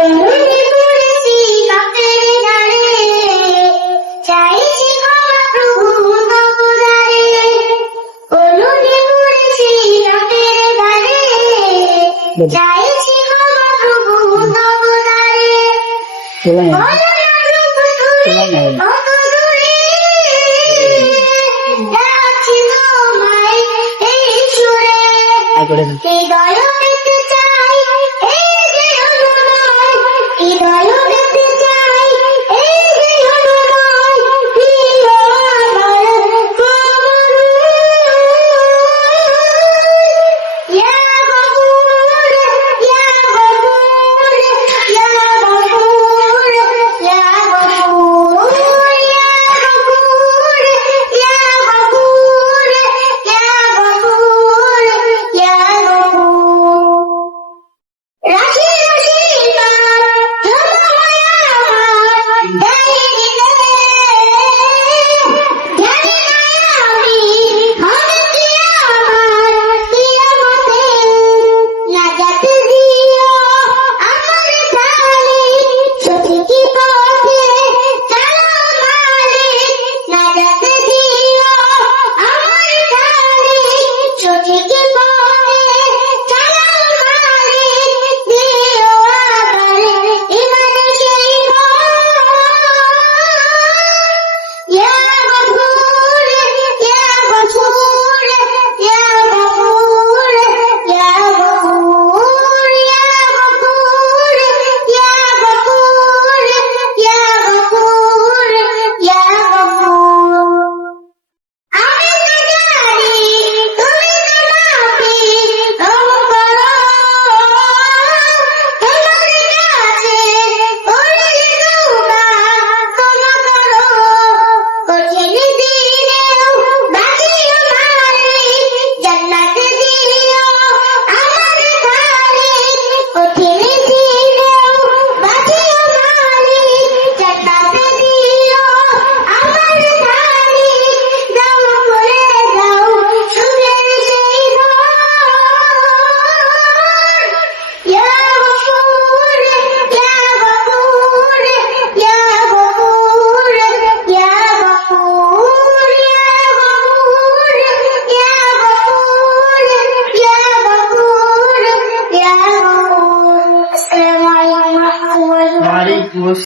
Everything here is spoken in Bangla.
অনুনে পড়েছি পাপের গাড়ে, চাইছি ক্ষমা প্রভু তব দ্বারে। অনুনে পড়েছি পাপের গাড়ে, চাইছি ক্ষমা প্রভু তব দ্বারে। বলো না প্রভু তুমি কত দূরে, ডাকছি তোমায় এই সুরে। হৃদয়